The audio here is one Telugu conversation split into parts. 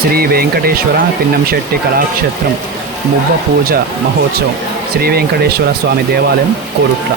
శ్రీ వెంకటేశ్వర పిన్నంశెట్టి కళాక్షేత్రం మువ్వ పూజ మహోత్సవం శ్రీ వెంకటేశ్వర స్వామి దేవాలయం కోరుట్ల.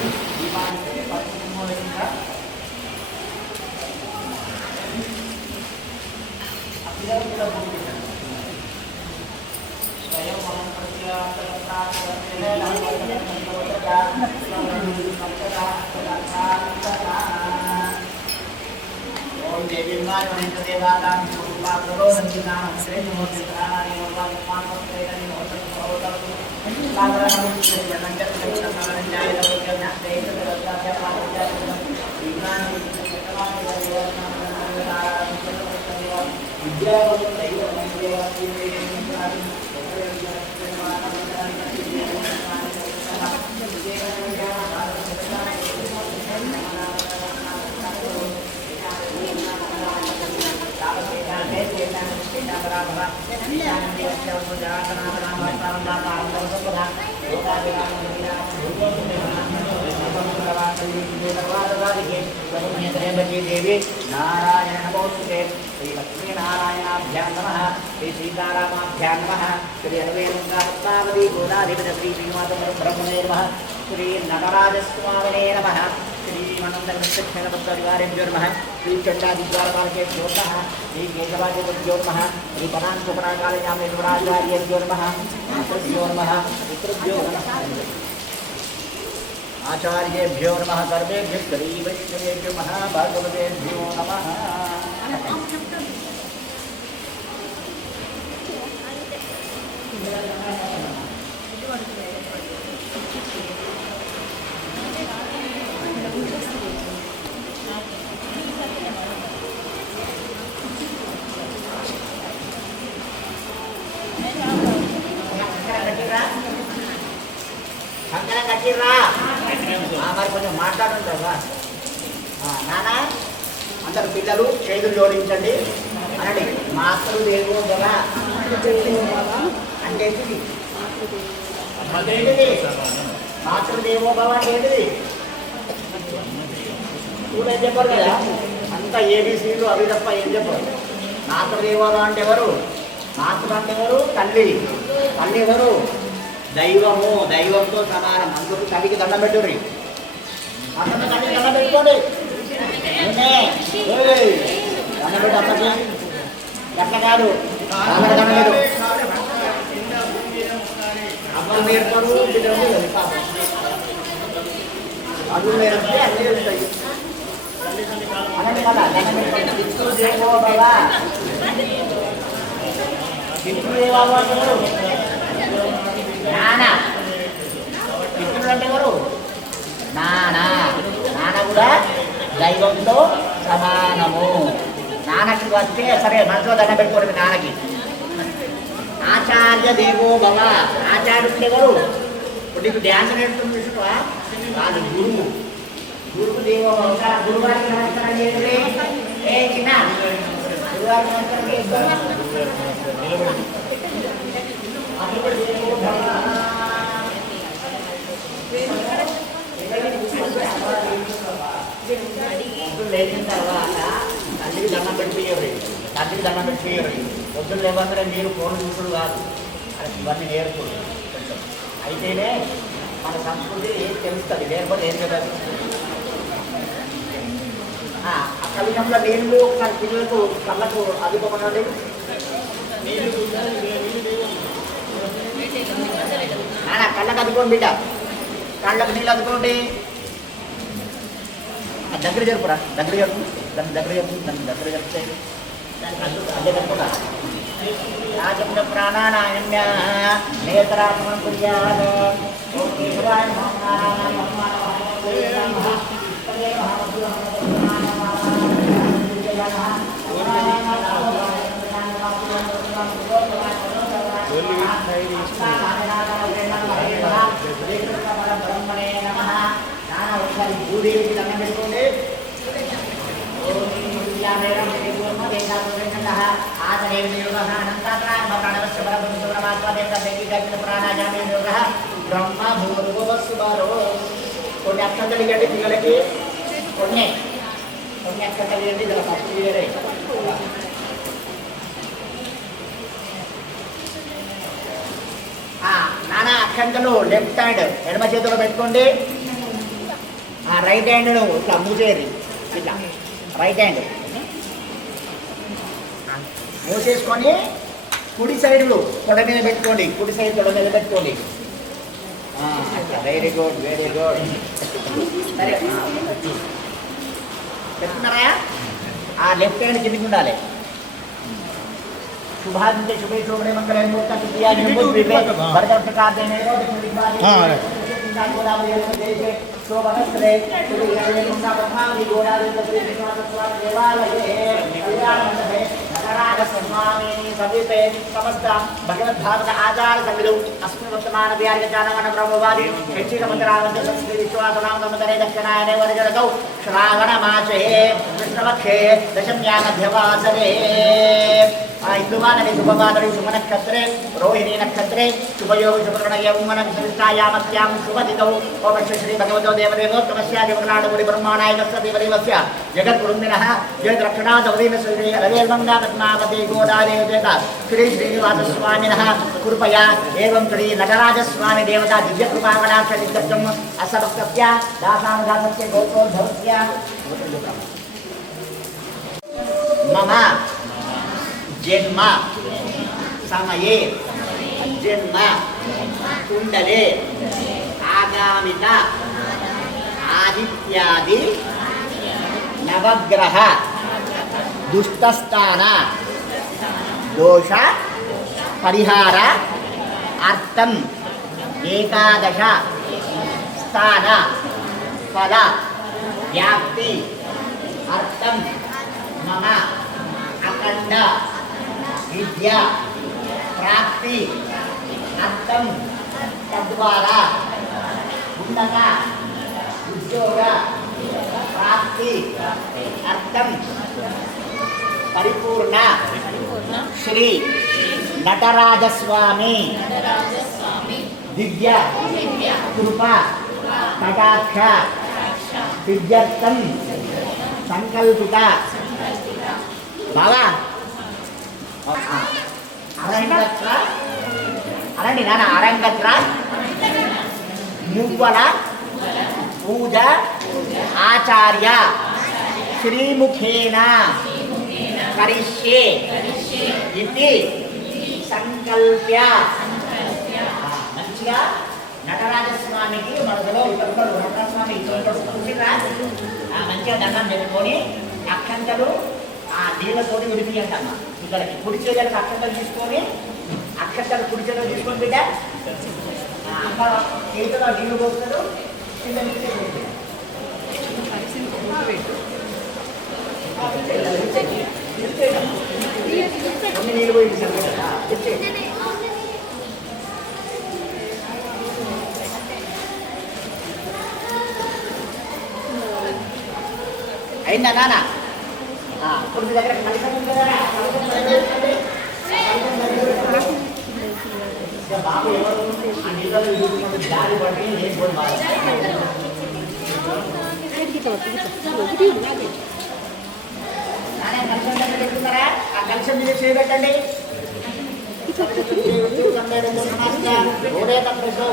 देवी नारायण नमोस्तुते श्री लक्ष्मी नारायणाभ्यां नमः श्री सीतारामाभ्यां नमः श्री अनवेनुकावती गोदाधिपति श्री श्रीमातब्रह्मणे नमः श्री नटराजस्वामिने नमः श्री मनोन्दरक्षणपरिवारेभ्यो नमः श्री चण्डादिद्वारपालकेभ्यो नमः श्री केशवादिभ्यो नमः श्री पदान्तुपणाकालयामेश्वराचार्येभ्यो नमः मातृभ्यो नमः पितृभ्यो नमः आचार्येभ्यो नमः सर्वेभ्यः श्रीवैष्णवेभ्यो नमः भगवतेभ्यो नमः. కంకణం కట్టిర్రా మరి కొంచెం మాట్లాడుతుంటారా నాన్న అందరు పిల్లలు చేతులు జోడించండి అనండి. మాతృదేవో భవ అంటే ఏంటిది? మాతృదేవో భవ అంటే ఏంటిది? ఏం చెప్పారు కదా, అంత ఏబీసీలు అవి తప్ప ఏం చెప్పారు. మాతృదేవో భవ అంటే ఎవరు? మాతృ అంటే ఎవరు? తల్లి. తల్లి ఎవరు? దైవము. దైవంతో సమానం. అందుకు తల్లికి దండం పెట్టుర్రి. అన్న తల్లికి దండం పెట్టుకోండి. దండం పెట్టు అమ్మకి. ఎట్లా కాదు, అమ్మకి దండం పెట్టు. అమ్మలు నేర్పరు, అల్లు నేర్పితే అన్నీ ఉంటాయి. అనండి కదా దండం పెట్టుకోండి. పితృదేవో భవ. పితృదేవో భవ అంటే ఎవరు? నాన్న. పితృడు అంటే ఎవరు? నాన్న. నాన్న కూడా దైవంతో సమానము. నాన్నకి వస్తే సరే మనసులో దండం పెట్టుకోండి నాన్నకి. ఆచార్య దేవో భవ. ఆచార్యుడు ఎవరు? ఇప్పుడు నీకు డ్యాన్స్ నేర్పుతుంది చూసుకువా, వాళ్ళు గురువు. గురువు దేవో భవ. గురువారికి నమస్కారం చేయండి. ఏ చిన్న గురువారికి నమస్కారం చేస్తాం. లేచిన తర్వాత తల్లికి దండం పెట్టియరు. తల్లికి దండం పెట్టియరు. పొద్దున్న లేవగానే మీరు ఫోన్ చూసుడు కాదు, ఇవన్నీ నేర్పుడు కొంచెం అయితేనే మన సంస్కృతి తెలుస్తుంది. లేకపోతే ఏం కదా. ఆ కలిగంలో నీళ్ళు పిల్లలకు కళ్ళకు అదుకోమనండి. నాన్న కళ్ళకు అదుకోండి బిడ్డ, కళ్ళకు నీళ్ళు అదుకోండి. దగ్గర జరుపురా, దగ్గర జరుపు, దాన్ని దగ్గర జరుపు, దాన్ని దగ్గర జరిపితే దానికి అదే జరుపురా. రాజముల ప్రాణానాయమ్య నేత్రాత్మం కుర్యాత్. ఓం కేశవాయ బ్రహ్మణే నమః. నాన్న ఒకసారి భూదేవికి దండం పెట్టుకోండి. బ్రహ్మ భూర్భువస్సువరో. కొన్ని అక్షంతలు ఇవ్వండి పిల్లలకి. కొన్ని అక్షంతలు ఇవ్వండి. ఇలా ఫస్ట్ అక్షంతలు లెఫ్ట్ హ్యాండ్ ఎడమ చేతిలో పెట్టుకోండి. ఆ రైట్ హ్యాండ్ను ఇట్లా మూసేది, ఇట్లా రైట్ హ్యాండ్ మూసేసుకొని కుడి సైడ్లు తొడ మీద పెట్టుకోండి, కుడి సైడ్ తొడ మీద పెట్టుకోండి. అట్లా వెరీ గుడ్ వెరీ గుడ్. సరే పెట్టుకున్నారా? ఆ లెఫ్ట్ హ్యాండ్ కిందికి ఉండాలి. శుభాదిత్య శుభే శోభనే మంగళ ముహూర్త తృతీయ శోభనస్త్రే సమీపే సమస్త భగవద్భాగవత ఆచార సమిధౌ అస్మిన్ వర్తమాన వ్యార్గజానవన బ్రహ్మవాది హెచ్చికమంత్రావంత సంస్కృతి విశ్వాసనామతరే దక్షిణాయనే వరజరతౌ శ్రావణమాసే కృష్ణపక్షే దశమ్యా మధ్యవాసరే ఇందువానని శుభవాదరి శుభనక్షత్రే రోహిణీ నక్షత్రే శుభయోగ శుభప్రణయ ఉమ్మన విశిష్టాయామత్యాం శుభతిథౌ ఓం శ్రీ భగవతో దేవదేవోత్తమస్యాదివనాడముడి బ్రహ్మానాయకస్య దేవదేవస్య జగద్గురుందినః జగద్రక్షణాదవదీన శ్రీ రవేల్మంగా పద్మావతి గోదాదేవత శ్రీ శ్రీనివాసస్వామినः కృపయా ఏవం శ్రీ నటరాజస్వామి దేవతా దివ్యకృపాకటాక్ష నిత్యం అసభక్తస్య దాసానుదాసస్య గోత్రోద్భవస్య మమ జన్మ సమయే జన్మ కుండలే ఆగామిత ఆదిత్యాది నవగ్రహ దుష్టస్థాన దోష పరిహార అర్థం ఏకాదశ స్థాన ఫల వ్యాప్తి అర్థం మమ అఖండ విద్య ప్రాప్తి అర్థం తద్వారా ఉన్నత ఉద్యోగ ప్రాప్తి అర్థం పరిపూర్ణ శ్రీ నటరాజస్వామి దివ్య కృప కటాక్ష సిద్ధ్యర్థం సంకల్పిత బావా అరంగత్ర అనండి నాన్న అరంగత్ర మువ్వల పూజ ఆచార్య శ్రీముఖేన కరిష్యే ఇది సంకల్ప్య. మంచిగా నటరాజస్వామికి మనసులో ఇతరులు నటరాజస్వామి చూసిరా మంచిగా దండం పెట్టుకొని అక్షంతలు ఆ నీళ్ళతోటి విడిపియంటమ్మ. ఇక్కడికి కుడి చేతులకు అక్షంతలు తీసుకొని అక్షంతలు కుడి చేతులు తీసుకొని బిడ్డ అమ్మ చేతిలో నీళ్ళు పోస్తాడు కింద కొన్ని నీళ్ళు పోయి అయిందా నాన్న? కొన్ని దగ్గర కలిసం ఉంది కదా, బాబు ఎవరు ఆ నీళ్ళలో జారి పట్టి ఏం కూడా బాగా పెట్టుకున్నారా? ఆ కలిసం మీద చేయబెట్టండి.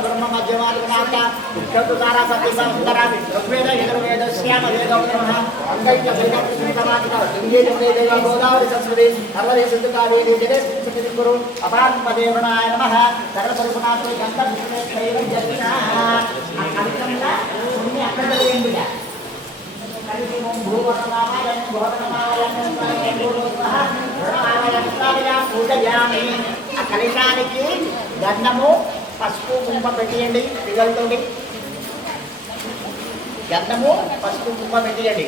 బ్రహ్మ మధ్యమార్గనాథ ఉత్తరా సత్య సంస్కర ఋగ్వేద యజుర్వేద శ్యామ వేద గోదావరి సంస్కృతి సర్వదే సిద్ధ కావేరి జగే సిద్ధి గురు అపాన్మదేవనాయ నమః సకల పరిపునాథు గంట విష్ణు క్షైరం జగత ఆ కార్యక్రమంలో కొన్ని అక్కడ జరిగింది. ఆ కలశానికి గంధము పసుపు కుంభ పెట్టేయండి. పిల్లలతోటి గంధము పసుపు కుంభ పెట్టేయండి.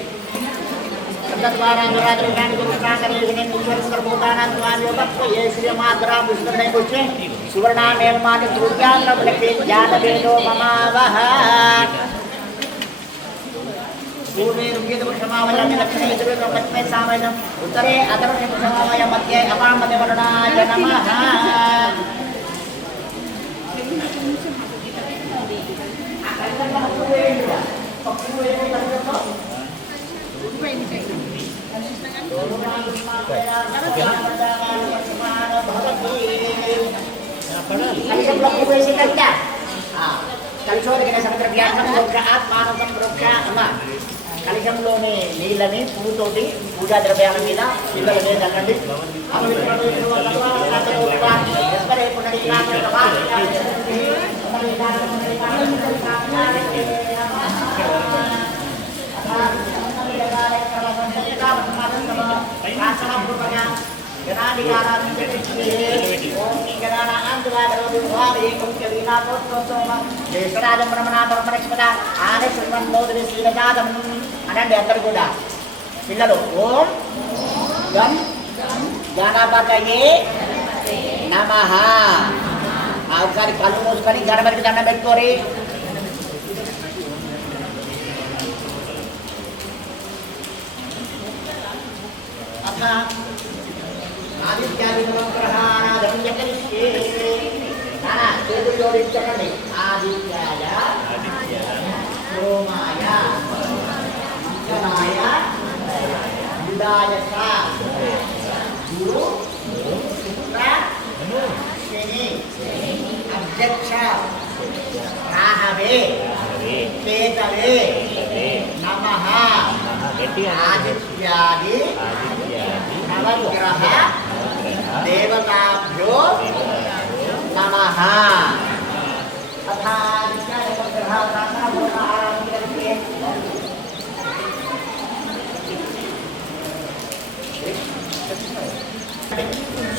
సువర్ణామేమాని జ్ఞానవేదో మమావహ पूर्वे ऋग्वेदपुरुषमावयामि दक्षिणे यजुर्वेदं पश्चिमे सामवेदं उत्तरे अथर्वशीर्षमावय मध्ये अपामदेवरुणाय नमः. కలిశోదగిన సముద్రవ్యాసం ప్రోక్ష ఆత్మానం సంప్రోక్ష అమ్మ కలిశంలోని నీళ్ళని పువ్వుతోటి పూజా ద్రవ్యాల మీద పిల్లల మీద చల్లండి. అనండి అందరు కూడా పిల్లలు. ఓం గం గణపతయే నమః. ఒకసారి కళ్ళు మూసుకొని గణపతికి దండం పెట్టుకోరి. చేతులు జోడించకండి. ఆదిత్యాయ సోమాయ మంగళాయ బుధాయ గురు శుక్ర శని అధ్యక్ష రాహవే కేతవే నమః. ఆదిత్యాది నవగ్రహ దేవతాభ్యో నమః.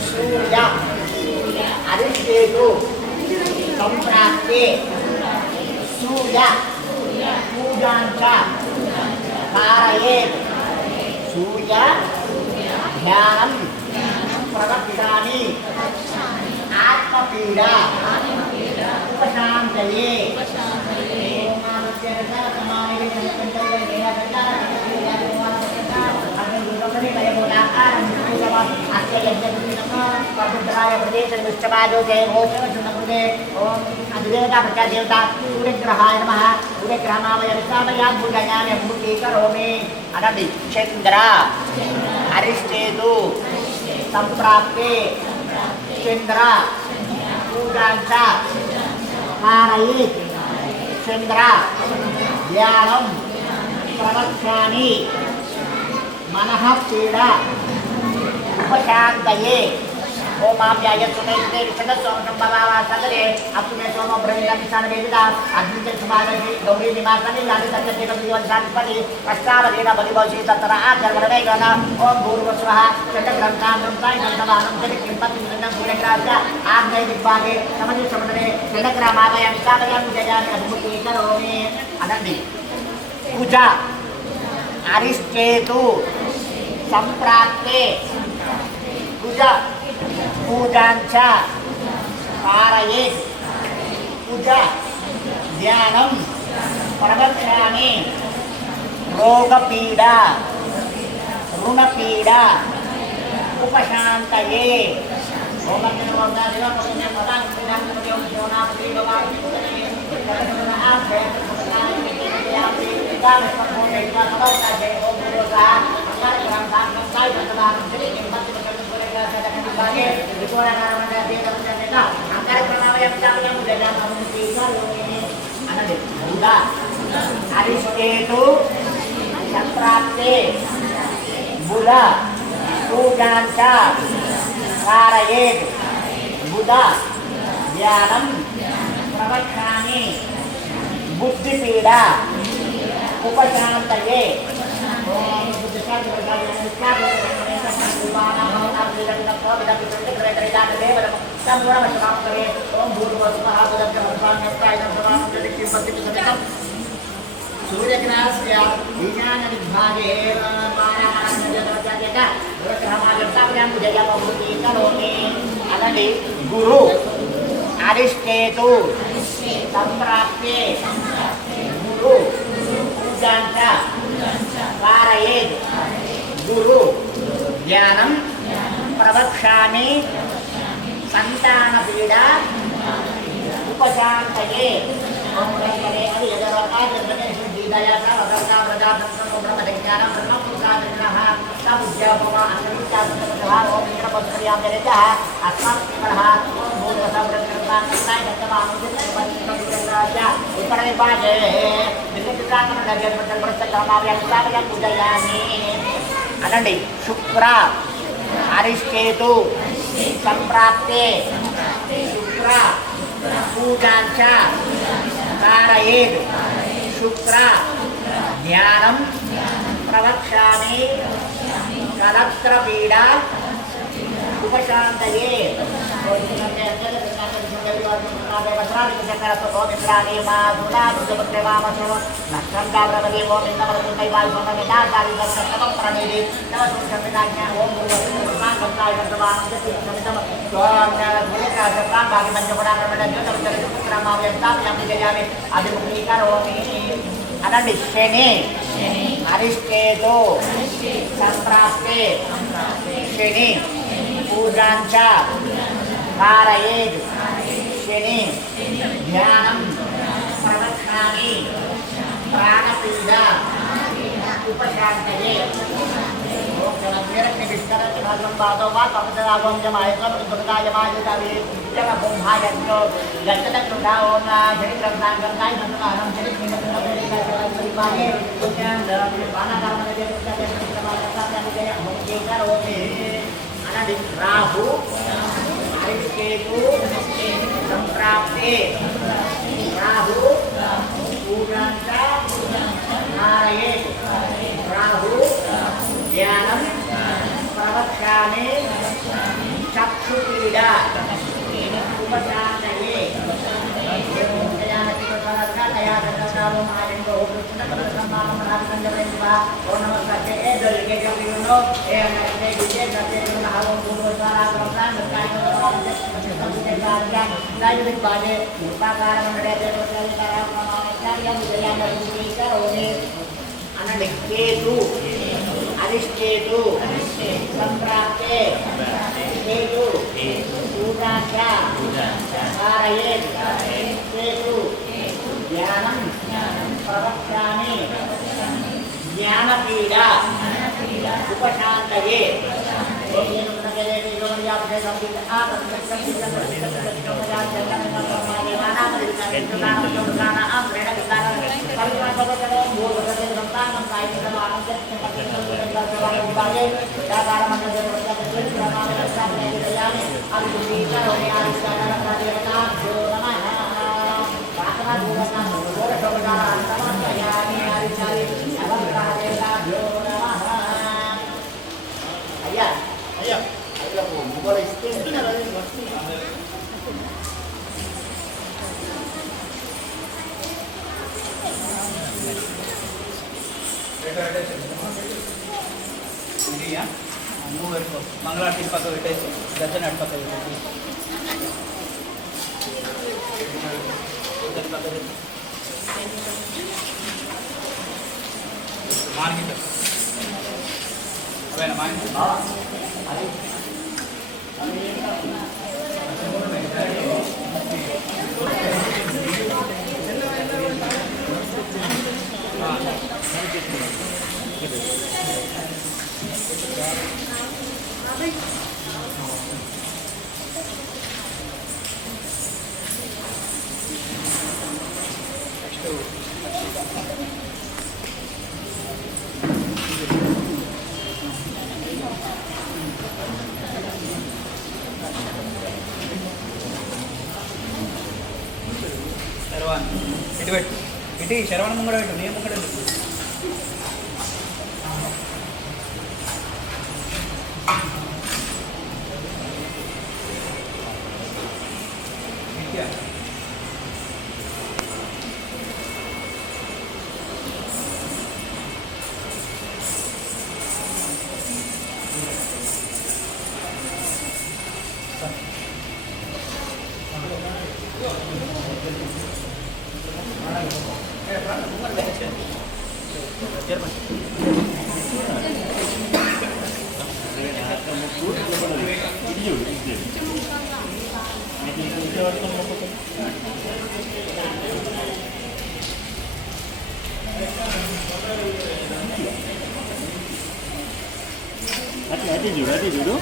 సూర్య అరిష్టేతు సంప్రాప్తే సూర్య పూజాంచ కారయేత్. సూర్య ధ్యానం ప్రవక్ష్యామి ఆత్మపీడ ఉపశాంతయే. అనండి. చంద్ర అరిష్టేతు సంప్రాప్తే చంద్ర పూజాంచ కారయేత్. చంద్ర ధ్యానం ప్రవక్ష్యామి మనః పీడ ఉపశాంతయే. ఓమాప్యాయ సునైతే విషదస్వసంభవావా సగరే అప్పుడే సోమ బ్రహ్మిస్తాన వేదిక అగ్నిచ సుమాదరి గౌరీ నివాసని లాలి సత్యదేవ వివన్సాధిపతి కష్టావలీన బలిభౌషి తత్తర ఆచర్మణమే గణ. ఓం భూర్వస్వః చంద్రగ్రంథాంతాయ నందవానం జలి కింపతి నిందం సూర్యగ్రాస్య ఆగ్నేయ దిగ్భాగే సమది సమదనే చంద్రగ్రామావయ విశాలయం విజయాన్ని అభిముఖీ కరోమి. అనండి. కుజ అరిష్టేతు సంప్రాప్తే కుజ పూజాంచ కారయేత్. కుజ ధ్యానం ప్రవక్ష్యామి రోగపీడ రుణపీడ ఉపశాంతయే. అరిష్టేతు సంప్రాప్తే బుధ పూజాంచ కారయేత్. బుధ ధ్యానం ప్రవక్ష్యామి బుద్ధిపీడ ఉపశాంతయే. సూర్యగ్రహస్య ఈశాన్య దిగ్భాగే అనండి. గురు అరిష్టేతు సంప్రాప్తే గురు పూజాంచ కారయేత్. గురు ధ్యానం ప్రవక్ష్యామి సంతానపీడ ఉపశాంతయే. तमुद्यापमा अन्नविद्यासंसर्गः ओम इंद्रपस्त्रियामरेजः अस्मात्मनः ओम भूतवसवृत्तकृताय दत्तमानुजस्य उत्तरनिपाते दिव्यचित्राङ्गमण्डलजन्मजन्मस्तकर्माव्याख्यातया पूजयामि अनंడి शुक्र अरिष्टेतु संप्राप्ते शुक्र पूजांच कारयेत् शुक्र ज्ञानं प्रवक्ष्यामि कलत्रपीडा उपशान्तये अनंడి शनि अरिष्टेतु संप्राप्ते शनि पूजांच कारयेत् शनि ध्यानं प्रवक्ष्यामि प्राणपीडा उपशान्तये राहु अरिष्टेतु संप्राप्ते राहु पूजांच कारयेत् राहु ध्यानं प्रवक्ष्यामि चक्षुपीडा उपशान्तये केतु अरिष्टेतु संप्राप्ते केतु पूजांच कारयेत् केतु ध्यानं प्रवक्ष्यामि ज्ञानपीडा उपशान्तये मंगलारती पक्का పెట్టేసి దర్శన అటు పక్క పెట్టేసి మార్కెట్ అవేనా మార్కెట్ ఇటు పెట్టు ఇటు శరవణ ముంగడ పెట్టు నేను ముంగడ అది చూడు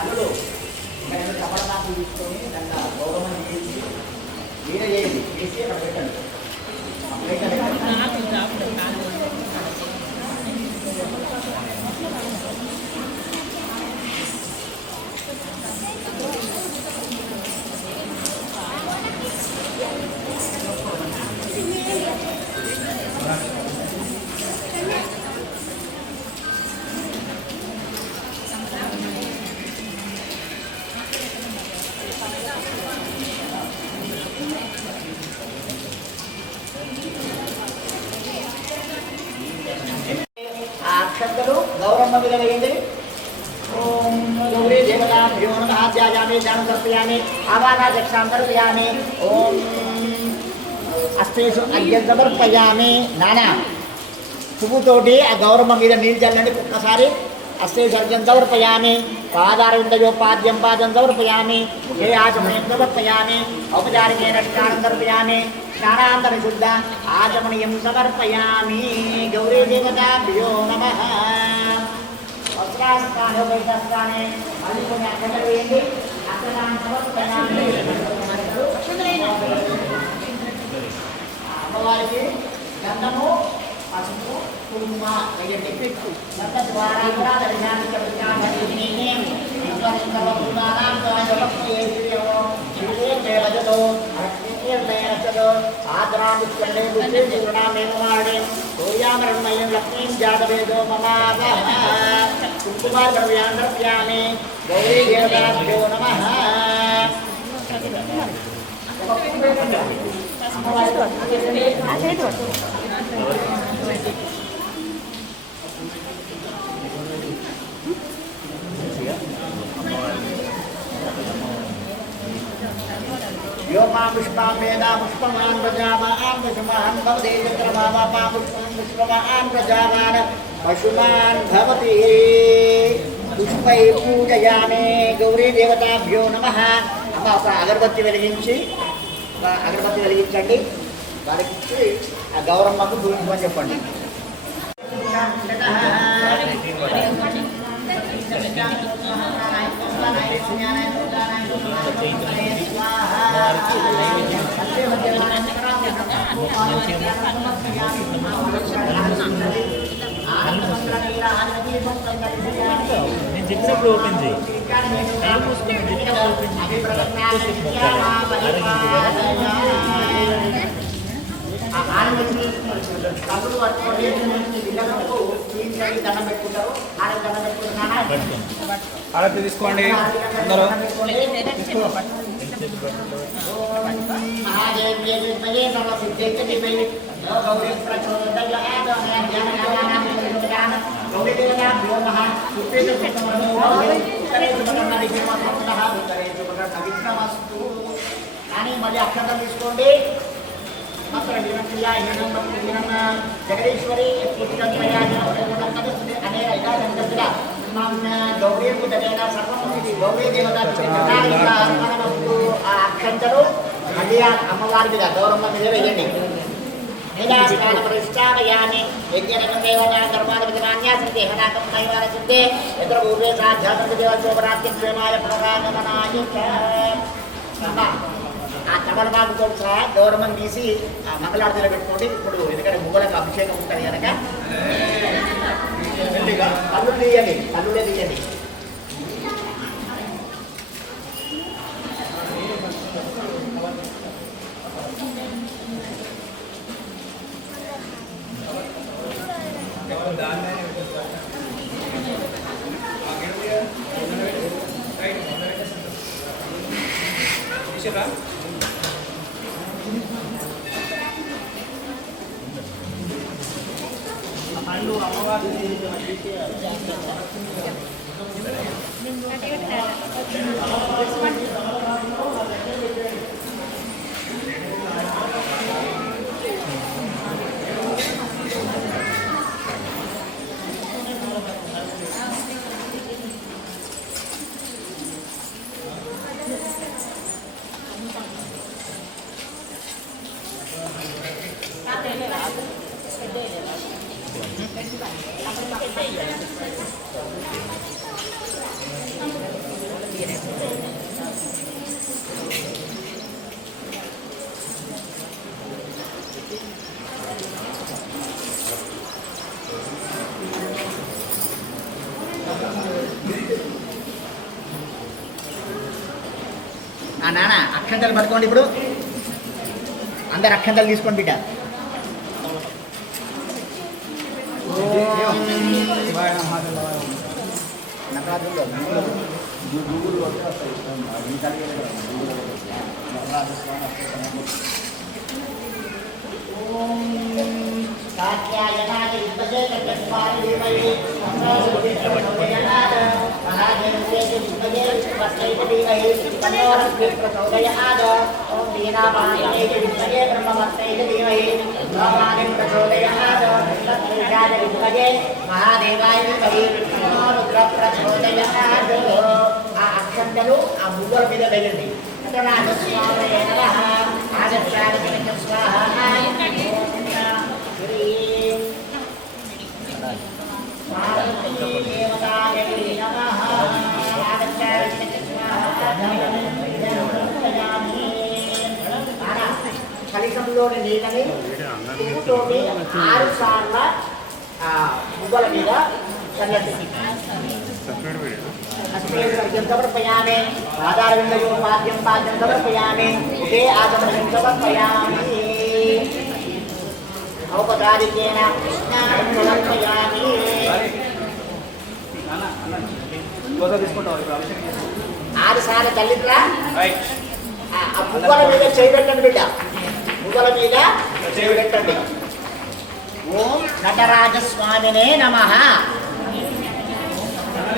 అల్లుడు కమలనాథు తీసుకొని దాన్ని గౌరవం చేసి మీరే చేయండి చేసి అక్కడ పెట్టండి అక్షంతలు గౌరమ్మ మీద వేయండి. ఓం గౌరీ దేవతాభ్యో నమః ఆధ్యాయామి ధ్యానం సమర్పయామి ఆవాహనాధ్యక్షాంతర్పయామి. ఓం అస్తేషు అర్ఘ్యం సమర్పయామి. నానా పువ్వుతోటి ఆ గౌరమ్మ మీద నీళ్ళు చల్లండి ఒక్కసారి. అస్తేషు అర్ఘ్యం సమర్పయామి. పాదారవిందయో పాద్యం పాదం సమర్పయామి. ఏ ఆచమనీయం సమర్పయామి. ఔపచారికేణ స్నానం సమర్పయామి. స్నానాంతర శుద్ధ ఆచమనీయం సమర్పయామి. గౌరీ దేవతాభ్యో నమః. వస్త్రాస్థానే వైద్యస్థానే మళ్ళీ కొన్ని అక్షంతలు వేయండి. అక్షరాన్ని సమర్పయామి. అమ్మవారికి గంధము పసుపు కుంకుమ వేయండి. గంధ ద్వారా కూడా దర్శనాన్ని లక్ష్మీం జాతవేదో మమామి. గౌరీ దేవతాభ్యో నమః. వ్యోమా పుష్పాం వేదా పుష్పమాన్ ప్రజామాన్ పశుమాన్ భవతి చంద్రమాపా పుష్పం పుష్పమాన్ ప్రజామాన్ పశుమాన్ భవతి. పుష్పై పూజయామి. గౌరీ దేవతాభ్యో నమః. అమ్మ ఒక అగరబత్తి వెలిగించండి. వారికి ఆ గౌరమ్మకు దూరించమని చెప్పండి. నేను చెప్పినప్పుడు ఓపెన్ చేయి. కబులు పట్టుకోండి. పిల్లలకు దండం పెట్టుకుంటారు. ఆడకి దండం పెట్టుకుంటున్నానా ఆరతి తీసుకోండి అందరూ. కానీ మళ్ళీ అక్షరం తీసుకోండి. జగదీశ్వరి అనే గౌరీ దేవత ఆ అక్షంతలు మళ్ళీ అమ్మవారి మీద గౌరమ్మ మీద వేయండి. నిరాస్నానపరిష్టామయామి. యజ్ఞరకం దేవత ధర్మాధిపతిమాన్యాసం దేహనాకం నైవాన సిద్ధే ఎత్ర పూర్వే సాధ్యాత్మక దేవోపరాత్యం ప్రేమాయ ప్రణాయమనాయ. ఆ తమలపాకుతో సహా గౌరవం తీసి ఆ మంగళారతిలో పెట్టుకోండి. ఇప్పుడు ఎందుకంటే ముగ్గులకు అభిషేకం ఉంటుంది కనుక పళ్ళు తీయండి. పళ్ళులే తీయండి. నాన్న అక్షంతలు పట్టుకోండి. ఇప్పుడు అందరు అక్షంతలు తీసుకోండి బిడ్డ. ఆ అక్షంతలు ఆ ముగ్గుల మీద వెళ్ళండి. కలిసంలోని నీళ్ళని పువ్వుతోటి 6 సార్లు ముగ్గుల మీద చల్లండి. సమర్పయామి ఆధారవిందయో పాద్యం పాద్యం సమర్పయామి ఇదే ఆగమనం సమర్పయామి ఔపచారికేణ స్నానం సమర్పయామి. 6 సార్లు చల్లిద్రా. ఆ ముగ్గుల మీద చేయబెట్టండి బిడ్డ. ముగ్గుల మీద చేయబెట్టండి. ఓం నటరాజస్వామినే నమః.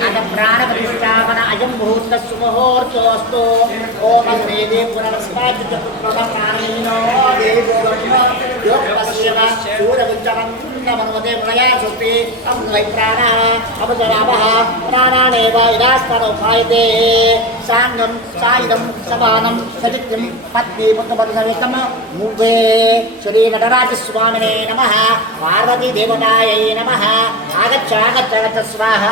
అద ప్రాణప్రతిష్టాపన అయం ముహూర్త సుముహూర్తోస్తు. ఓం అగ్నేదే పునరస్మాజిత పుత్రః ప్రాణీనో దేవో యోగపశ్యమ సూరవిచ్చరం నమనవతే ప్రయా సుస్తి అమ్వై ప్రాణ అపజరామః ప్రాణానేవ ఇదాస్తన ఉపాయతే సాంగం సాయుధం సమానం సచిత్యం పత్ని పుత్రపదసవితం మువ్వే. శ్రీ నటరాజస్వామినే నమః. పార్వతీ దేవతాయై నమః. ఆగచ్చ స్వాహ.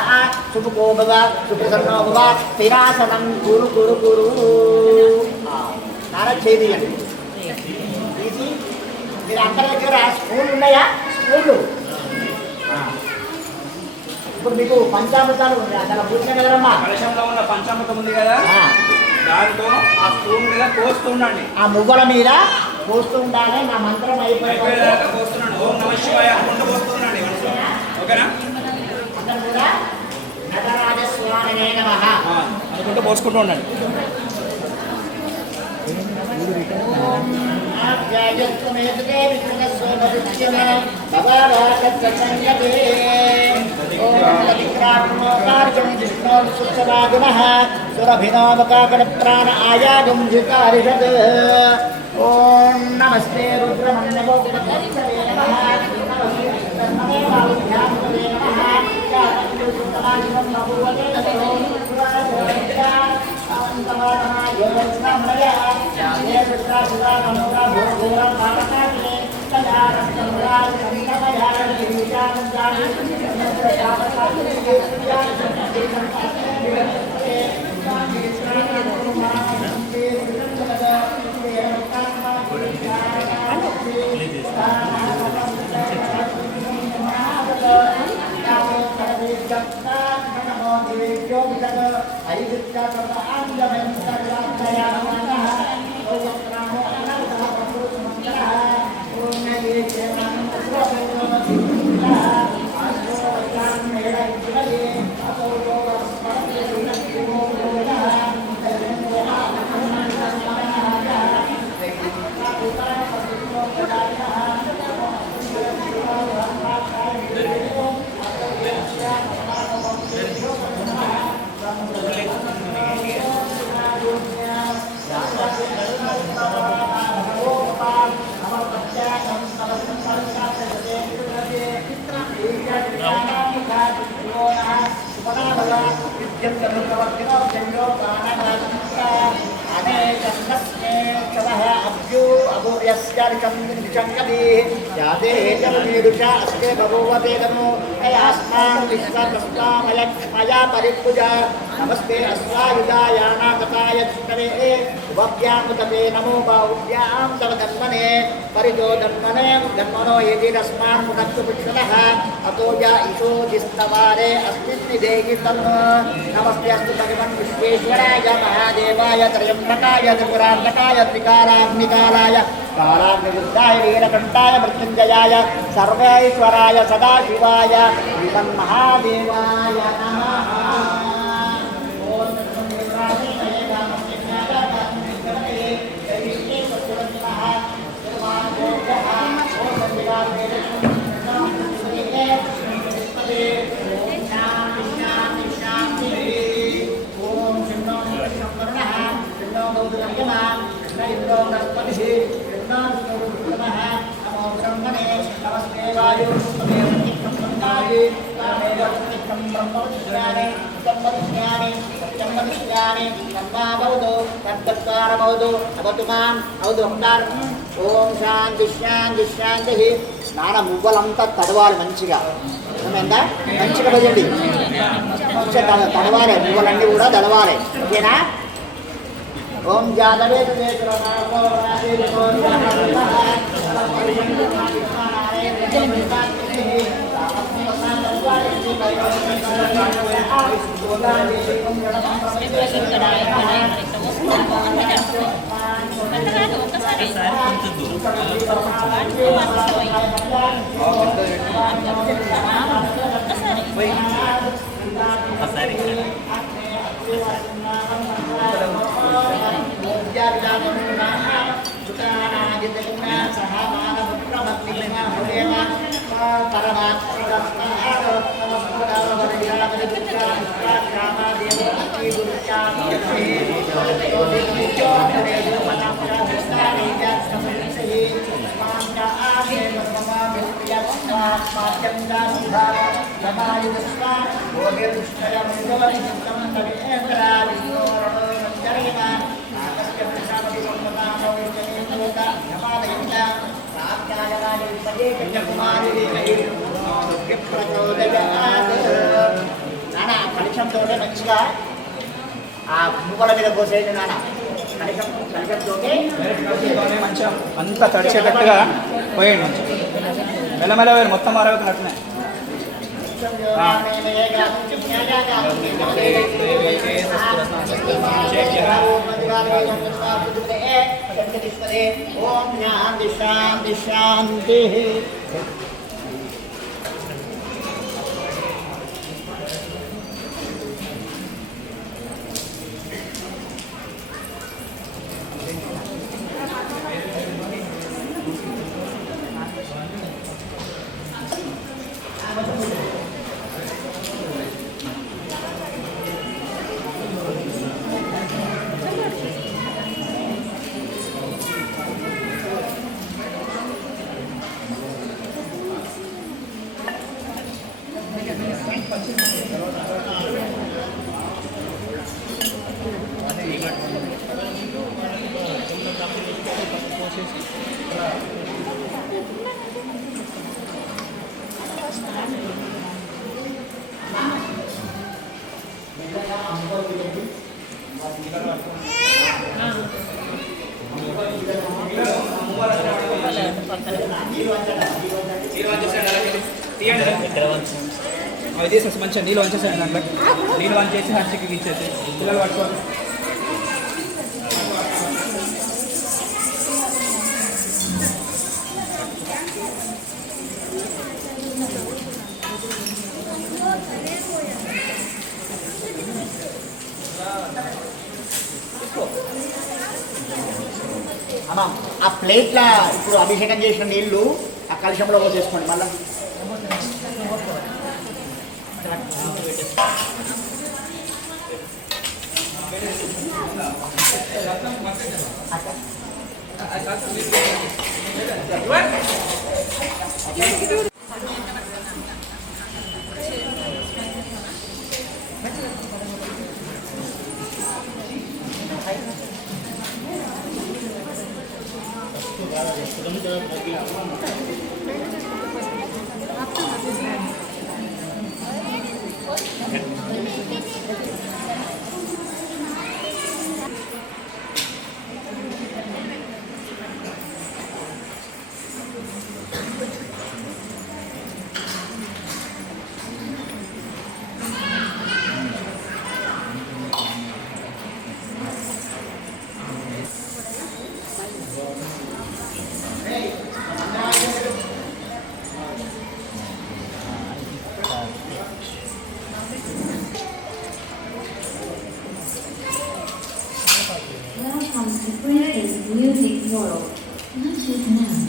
శుభకో భవ సుప్రసన్నో భవ. స్థిరాసనం కురు కురు కురు. నారా చేయండి. మీరు అందరి దగ్గర స్కూల్ ఉన్నాయా? స్కూళ్ళు ఇప్పుడు మీకు పంచామృతాలు అలా పూర్తి కదమ్మా. కలశంలో ఉన్న పంచామృతం ఉంది కదా, దాంతో ఆ స్పూన్ మీద పోస్తూ ఉండండి. ఆ మువ్వల మీద పోస్తూ ఉండాలి. నా మంత్రం అయిపోయేదాకా పోస్తున్నాడు. ఓం నమః శివాయ అనుకుంటూ పోస్తున్నాండి. ఓకేనా? అందరూ కూడా నటరాజస్వామినే నమః అనుకుంటూ పోసుకుంటూ ఉండండి. సురభినోమకాకణ ఆయాగం జికారిషత్. ఓం నమస్తే రుద్రమన్నవో चङ्कदी जाते हेतमीरुषा अस्ते भगवते नमो अयास्मान् विश्वतस्मामलक्ष्मया परिपूजा नमस्ते अस्वायुधायानागताय चित्तरे उभभ्यामुदते नमो बाहुभ्यां तव धन्मने परितो धन्मने धन्मनो यदि तस्मान् मुखत्तु पुष्पतः अतो या इषो जिस्तवारे अस्ति देहि तन्नो नमस्ते अस्तु भगवन् विश्वेश्वराय महादेवाय त्रयम्बकाय त्रिपुरान्तकाय त्रिकालाग्निकालाय कालाग्निरुद्धाय वीरकण्ठाय मृत्युञ्जयाय सर्वेश्वराय सदाशिवाय श्रीमन्महादेवाय नमः ఓం శాంతి శాంతి శాంతి నాన్న మువ్వలంతా తడవాలి మంచిగా ఏమైందా మంచిగా పోయండి మంచిగా తడవాలి మువ్వలన్నీ కూడా తడవాలి ఓకేనా ఓం జాతవే నాన్న కలుషంతో మంచిగా ఆ ముక్కల మీద పోసేయండి నాన్న కలుషంతో మంచిగా అంతా తడిచేటట్టుగా పోయండి మంచిగా మెల్లమెల్ల వేరు మొత్తం అరవకున్నట్టునే ఓం శాంతి శాంతి శాంతి అవి తీసేసి మంచిగా నీళ్ళు వంచేసాను దాంట్లో నీళ్ళు వంచేసి హర్షికి ఇచ్చేసి పిల్లలు పట్టుకోవాలి అమ్మా ఆ ప్లేట్ల ఇప్పుడు అభిషేకం చేసిన నీళ్లు ఆ కలుషంలో పోసేసుకోండి మళ్ళీ Welcome to British Music World. Not just now.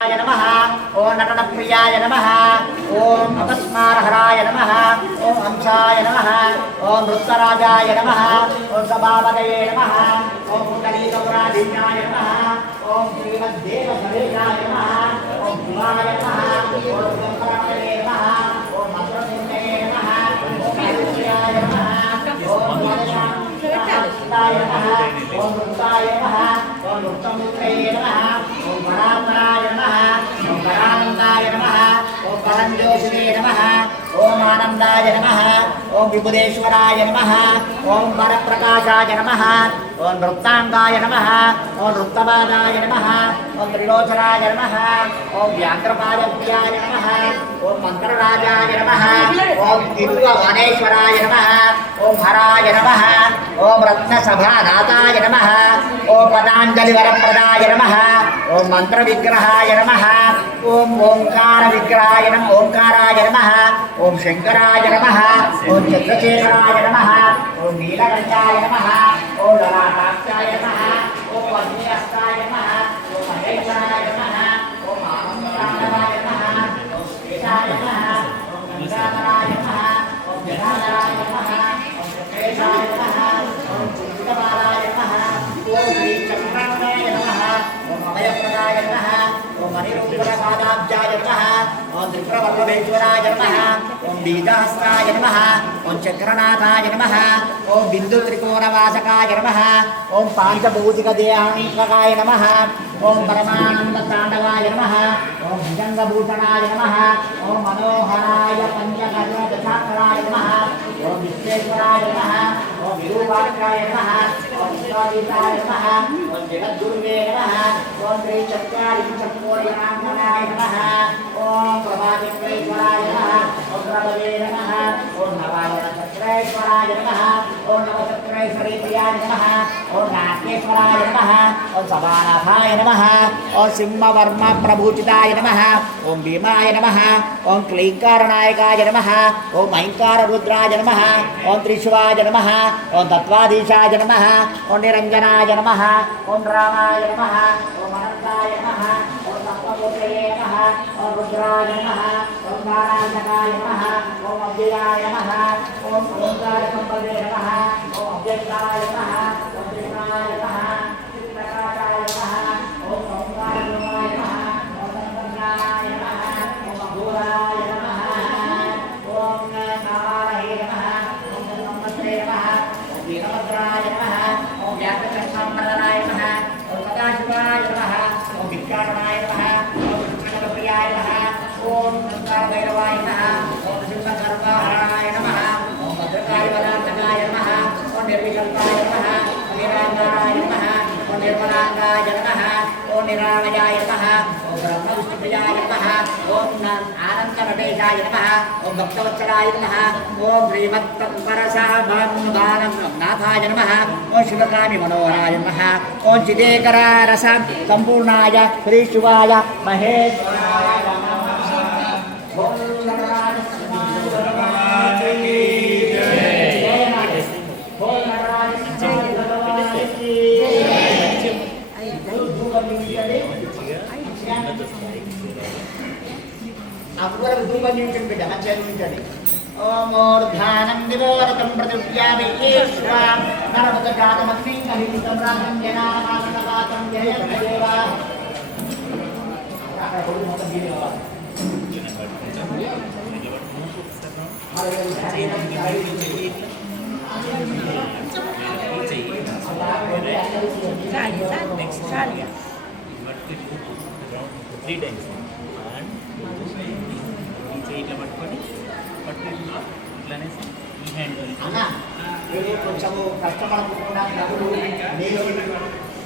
नमः ओम नटनप्रियाय नमः ओम अपस्मारहराय नमः ओम हंसाय नमः ओम वृत्तराजाय नमः ओम सभापतये नमः ओम कुण्डलीगौराधीनाय नमः ओम श्रीमद्देवसरेशाय नमः ओम शिवाय नमः ओम शंकराय नमः ओम मन्त्रपूर्णे नमः ओम ऐश्वर्याय नमः ओम ज्ञानशान्ताय नमः ओम वृत्ताय नमः ओम वृत्तमुत्रे नमः ओम परात्पराय नमः ओम परानन्दाय नमः ओम परञ्जोषिणे नमः ओम आनन्दाय नमः ओम विबुधेश्वराय नमः ओम वरप्रकाशाय नमः ओम वृत्ताङ्गाय नमः ओम वृत्तवादाय नमः ओम त्रिलोचनाय नमः ओम व्याघ्रपादप्रियाय नमः ओम मन्त्रराजाय नमः ओम तिरुवनेश्वराय नमः ओम हराय नमः ओम रत्नसभानाथाय नमः ओम पदाञ्जलिवरप्रदाय नमः ओम मन्त्रविग्रहाय नमः ओम ओंकारविग्रहाय नमः ओंकाराय नमः ओम शंकराय नमः ओम चन्द्रशेखराय नमः ओम नीलकण्ठाय नमः ओम ललाटाक्षाय नमः ओम वह्निहस्ताय नमः ओम महेश्वराय नमः ओम आनन्दराय नमः ओम श्रीशाय नमः ओम गंगाधराय नमः ओम जटाधराय नमः ओम चक्रेशाय नमः ओम कुंजबालाय नमः ओम श्रीचक्राय नमः ओम अभयप्रदाय नमः ओम मणिरूपपादाब्जाय नमः ओम त्रिपुरवल्लभेश्वराय नमः ओम बीजहस्ताय नमः ओम चक्रनाथाय नमः ओम बिन्दुत्रिकोणवासकाय नमः ओम पांचभौतिकदेहाङ्ककाय नमः ओम परमानन्दताण्डवाय नमः ओम भुजङ्गभूषणाय नमः ओम मनोहराय पञ्चकर्णदशाक्षराय नमः ओम विश्वेश्वराय नमः ओम विरूपाक्षाय नमः ओम विश्वातीताय नमः ओम जगद्गुरुवे नमः ओम श्रीचक्रारिचक्रोर्यनाङ्गनाय नमः ओम प्रभातेश्वराय नमः ओम प्रभवे नमः ओम नवावनचक्रेश्वराय नमः ओम नवचक्रेश्वरीप्रियाय नमः ओम नाट्येश्वराय नमः ओम सभानाथाय नमः ओम सिंहवर्मप्रभूषिताय नमः ओम भीमाय नमः ओम क्लीङ्कारनायकाय नमः ओम ऐङ्काररुद्राय नमः ओम त्रिशुवाय नमः ओम तत्त्वाधीशाय नमः ओम निरञ्जनाय नमः ओम रामाय नमः ओम अनन्ताय नमः ओम तत्त्वमूर्तये नमः ओम रुद्राय नमः ओम नारायणाय नमः ओम अव्ययाय नमः ओम ओंकारसम्पदे नमः ओम अव्यक्ताय नमः ओम त्रिगुणाय नमः त्रिप्रकाशाय नमः ओम ओंकाररूपाय नमः ओम तत्त्वज्ञानाय नमः ओम अघोराय नमः ओम नारायणाय नमः ओम तत्त्वमूर्तये नमः ओम वीरभद्राय नमः ओम व्याघ्रचक्रसम्पदनाय नमः ओम सदाशिवाय नमः ओम विज्ञानाय नमः ओम कृष्णप्रियाय नमः ओम गंगाभैरवाय नमः ओम शिवसर्वहराय नमः ओम भद्रकालिवलान्तकाय नमः ओम निर्विकल्पाय नमः ओम निराकाराय नमः ओम निर्मलाङ्गाय नमः ओम निरामयाय नमः ओम ब्रह्मविष्णुप्रियाय नमः ओम आनन्दनटेशाय नमः ओम भक्तवत्सलाय नमः ओम श्रीमत्तत्परसाभानुदाननाथाय नमः ओम शिवकामि मनोहराय नमः ओम चिदेकरारस सम्पूर्णाय श्रीशिवाय महेश्वराय नमः ओम नटराज भगवान की जय ओम नटराज भगवान की अपूर्व धूपनियुक्तं बिड्ड మంచిగా నించండి ఓం ఊర్ధ్వానం వివోరతం ప్రతివ్యామి ఈశ్వర నరమత జాతమగ్నిం కహితం రాగం జనానామనవాతం జయదేవ అక్కడ కొడుకు మొత్తం నీళ్ళు కావాలి త్రీ టైమ్స్ ఈ చేయి ఇట్లా పట్టుకొని ఇట్లానేసి ఈ హ్యాండ్ అన్న మీరు కొంచెము కష్టపడకుండా డబ్బులు నీళ్ళు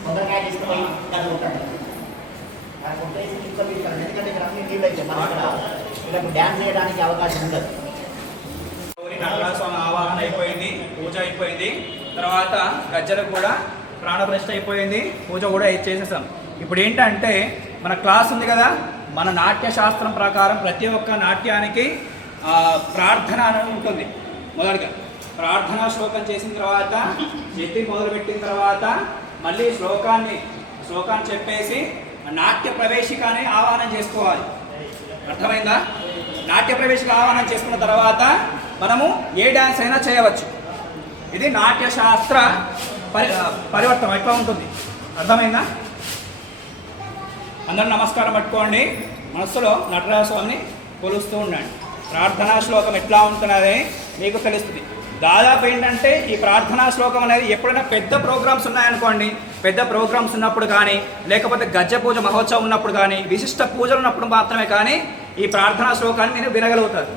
తొందరగా తీసుకుపోయి డబ్బులు ఉంటాడు దానికి కొట్టేసి తీసుకొని ఎందుకంటే ఇక్కడ అన్ని నీళ్ళు అయితే మన ఇక్కడ వీళ్ళకు డ్యాన్స్ చేయడానికి అవకాశం ఉండదు. నటరాజ స్వామి ఆవాహన అయిపోయింది, పూజ అయిపోయింది. తర్వాత గజ్జలకు కూడా ప్రాణప్రతిష్ఠ అయిపోయింది, పూజ కూడా చేసేసాం. ఇప్పుడు ఏంటంటే మన క్లాస్ ఉంది కదా, మన నాట్య శాస్త్రం ప్రకారం ప్రతి ఒక్క నాట్యానికి ప్రార్థన అనేది ఉంటుంది. మొదటిగా ప్రార్థనా శ్లోకం చేసిన తర్వాత ఎత్తి మొదలుపెట్టిన తర్వాత మళ్ళీ శ్లోకాన్ని చెప్పేసి నాట్య ప్రవేశికని ఆహ్వానం చేసుకోవాలి. అర్థమైందా? నాట్య ప్రవేశిక ఆహ్వానం చేసుకున్న తర్వాత మనము ఏ డ్యాన్స్ అయినా చేయవచ్చు. ఇది నాట్య శాస్త్ర పరివర్తనం ఎట్లా ఉంటుంది, అర్థమైందా? అందరూ నమస్కారం పట్టుకోండి, మనస్సులో నటరాజ స్వామిని కొలుస్తూ ఉండండి. ప్రార్థనా శ్లోకం ఎట్లా ఉంటున్నది మీకు తెలుస్తుంది. దాదాపు ఏంటంటే ఈ ప్రార్థనా శ్లోకం అనేది ఎప్పుడైనా పెద్ద ప్రోగ్రామ్స్ ఉన్నాయనుకోండి, పెద్ద ప్రోగ్రామ్స్ ఉన్నప్పుడు కానీ, లేకపోతే గజ్జ పూజ మహోత్సవం ఉన్నప్పుడు కానీ, విశిష్ట పూజలు ఉన్నప్పుడు మాత్రమే కానీ ఈ ప్రార్థనా శ్లోకాన్ని మీరు వినగలుగుతారు.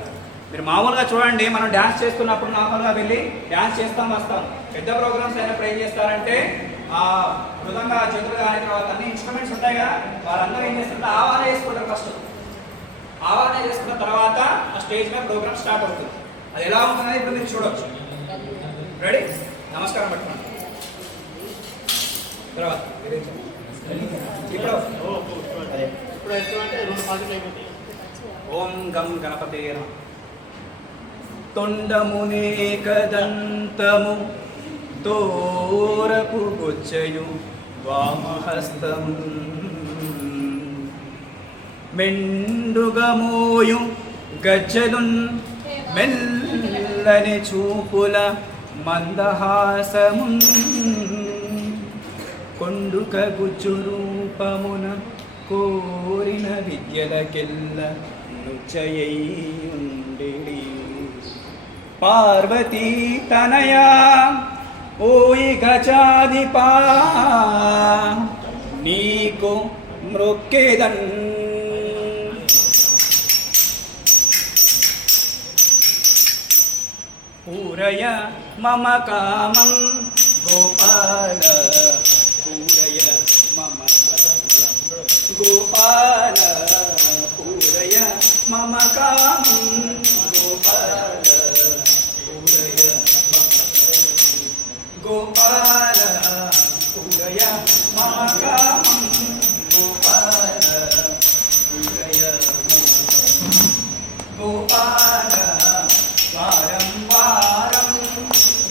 మీరు మామూలుగా చూడండి, మనం డ్యాన్స్ చేస్తున్నప్పుడు నార్మల్గా వెళ్ళి డ్యాన్స్ చేస్తాం వస్తాం. పెద్ద ప్రోగ్రామ్స్ అయినప్పుడు ఏం చేస్తారంటే మృదంగా చేతులు కానీ తర్వాత అన్ని ఇన్స్ట్రుమెంట్స్ ఉంటాయి కదా, వాళ్ళందరూ ఏం చేస్తారు, ఆవాహన చేసుకుంటారు. ఫస్ట్ ఆవాహన చేసుకున్న తర్వాత ఆ స్టేజ్ మీద ప్రోగ్రామ్ స్టార్ట్ అవుతుంది. అది ఎలా ఉంటుందని ఇప్పుడు మీరు చూడవచ్చు. రెడీ? నమస్కారం పట్టుకోండి. తర్వాత ఓం గం గణపతే నమః. తొండమునేకదంతము తోరపు బొచ్చయు వామహస్తము మెండుగమోయు గజ్జలున్ మెల్లని చూపుల మందహాసమున్ కొండుక గుజ్జు రూపమున కోరిన విద్యలకెల్ల నుచ్చయ్యుండెడి పార్వతీ తనయా ఓయి గజాధిపా నీకు మృక్కేదన్ పూరయ మమ కామం గోపాల పూరయ మమ గోపాల పూరయ మమ కామం గోపాల పూరయ గోపాల పూరయ మమ కామం గోపాల పూరయ గోపాల వారం వారం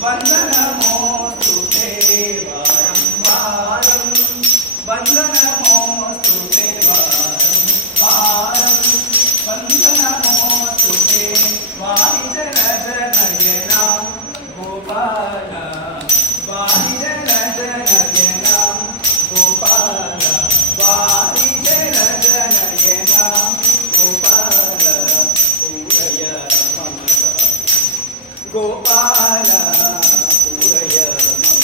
వందనమోస్తుతే వారం వారం వందనమోస్తుతే వారం వారం వందనమోస్తుతే వారిజన జనయన గోపాల వారిజన జనయన గోపాల వారిజన జనయన గోపాల పూరయ గోపాల పూరయ మమ.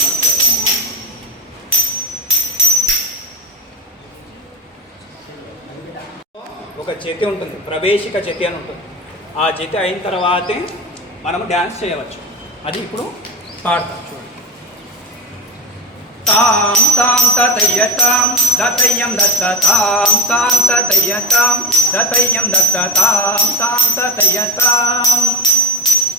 ఒక జతి ఉంటుంది, ప్రవేశిక జతి అని ఉంటుంది. ఆ జతి అయిన తర్వాతే మనము డ్యాన్స్ చేయవచ్చు. అది ఇప్పుడు పాడతాం చూడండి. తాం తాం తతయ్యతాం దతయ్యం దత్తతాం తాం తతయ్యతాం దతయ్యం దత్తతాం తాం తతయ్యతాం